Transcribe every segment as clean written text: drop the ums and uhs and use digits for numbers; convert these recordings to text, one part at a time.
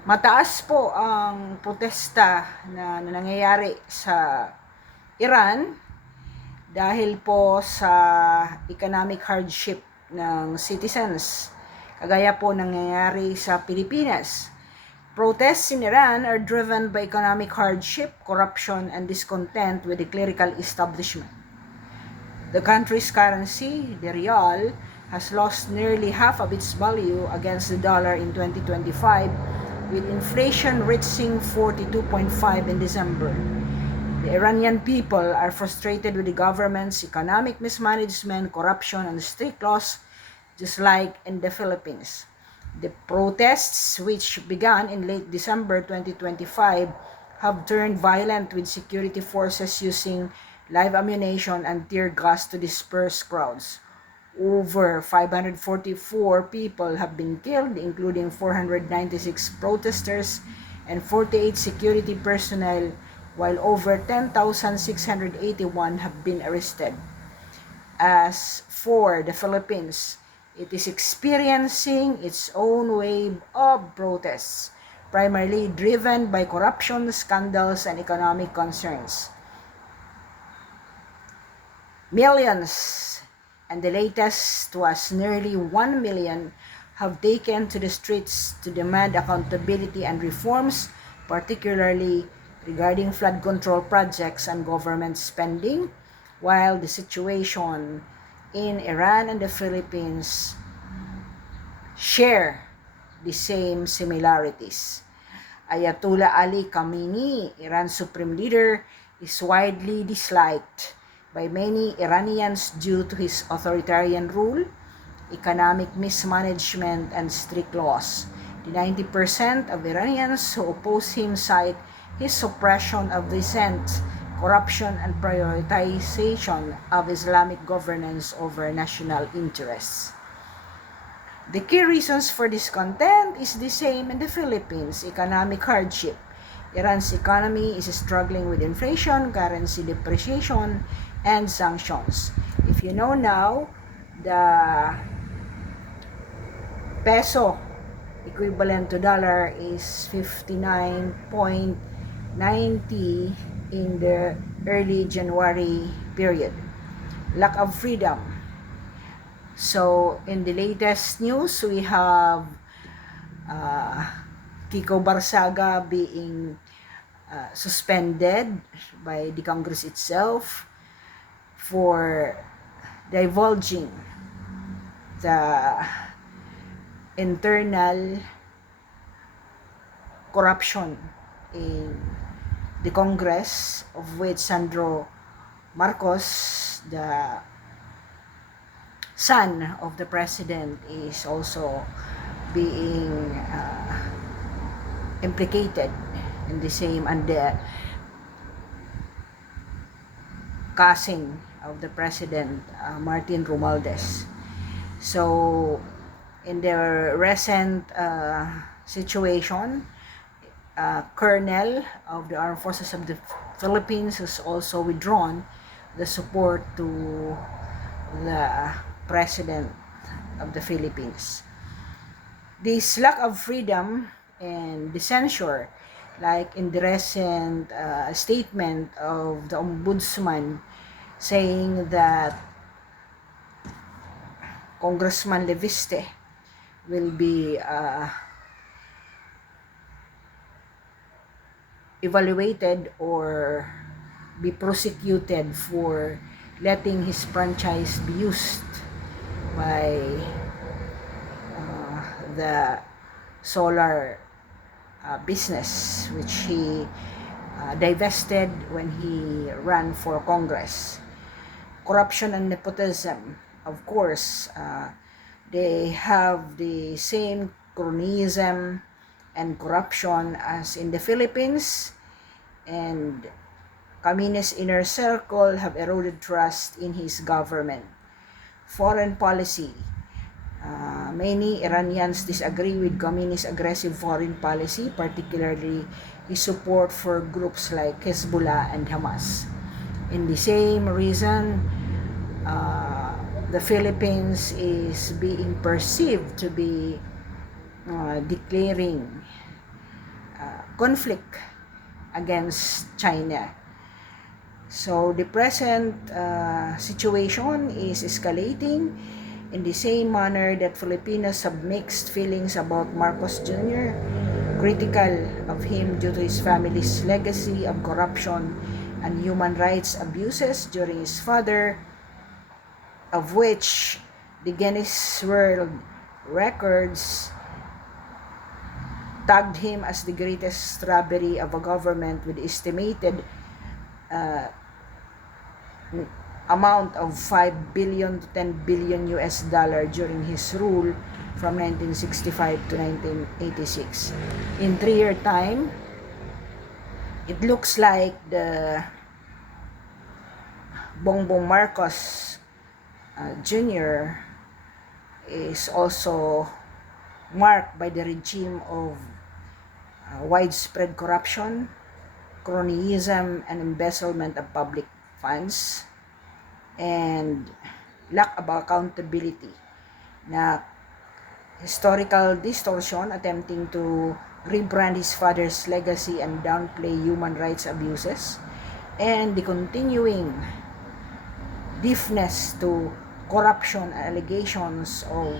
Mataas po ang protesta na nangyayari sa Iran dahil po sa economic hardship ng citizens. Kagaya po nangyayari sa Pilipinas. Protests in Iran are driven by economic hardship, corruption, and discontent with the clerical establishment. The country's currency, the rial, has lost nearly half of its value against the dollar in 2025, with inflation reaching 42.5 in December. The Iranian people are frustrated with the government's economic mismanagement, corruption, and strict laws, just like in the Philippines. The protests, which began in late December 2025, have turned violent, with security forces using live ammunition and tear gas to disperse crowds. Over 544 people have been killed, including 496 protesters and 48 security personnel, while over 10,681 have been arrested. As for the Philippines, it is experiencing its own wave of protests, primarily driven by corruption scandals and economic concerns. Millions, and the latest was nearly 1 million, have taken to the streets to demand accountability and reforms, particularly regarding flood control projects and government spending, while the situation in Iran and the Philippines share the same similarities. Ayatollah Ali Khamenei, Iran's supreme leader, is widely disliked by many Iranians due to his authoritarian rule, economic mismanagement, and strict laws. The 90% of Iranians who oppose him cite his suppression of dissent, corruption, and prioritization of Islamic governance over national interests. The key reasons for discontent is the same in the Philippines: economic hardship. Iran's economy is struggling with inflation, currency depreciation, and sanctions. If you know now, the peso equivalent to dollar is 59.90 in the early January period. Lack of freedom. So, in the latest news, we have Kiko Barsaga being suspended by the Congress itself for divulging the internal corruption in the Congress, of which Sandro Marcos, the son of the president, is also being implicated in the same, and the cousin of the president, Martin Romualdez. So, in the recent situation, Colonel of the Armed Forces of the Philippines has also withdrawn the support to the President of the Philippines. This lack of freedom and the censure, like in the recent statement of the Ombudsman saying that Congressman Leviste will be evaluated or be prosecuted for letting his franchise be used by the solar business, which he divested when he ran for Congress. Corruption and nepotism, of course, they have the same cronyism and corruption as in the Philippines, and Khamenei's inner circle have eroded trust in his government. Foreign policy. Many Iranians disagree with Khamenei's aggressive foreign policy, particularly his support for groups like Hezbollah and Hamas. In the same reason, the Philippines is being perceived to be declaring conflict against China. So the present situation is escalating in the same manner that Filipinos have mixed feelings about Marcos Jr., critical of him due to his family's legacy of corruption and human rights abuses during his father, of which the Guinness World Records tagged him as the greatest robbery of a government with estimated amount of 5 billion to 10 billion US dollar during his rule from 1965 to 1986. In 3-year time, it looks like the Bongbong Marcos Jr. is also marked by the regime of widespread corruption, cronyism, and embezzlement of public funds, and lack of accountability na historical distortion attempting to rebrand his father's legacy and downplay human rights abuses, and the continuing deafness to corruption allegations of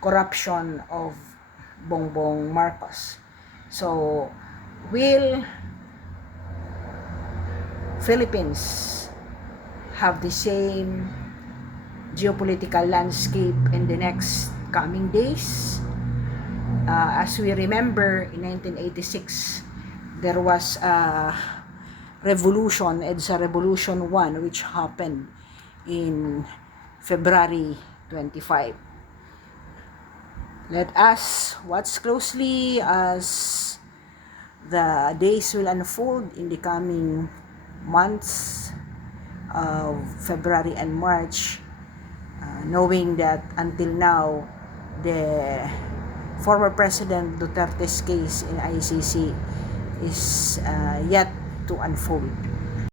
corruption of Bongbong Marcos. So, will Philippines have the same geopolitical landscape in the next coming days? As we remember, in 1986, there was a revolution, EDSA Revolution 1, which happened in February 25. Let us watch closely as the days will unfold in the coming months of February and March, knowing that until now, the former President Duterte's case in ICC is yet to unfold.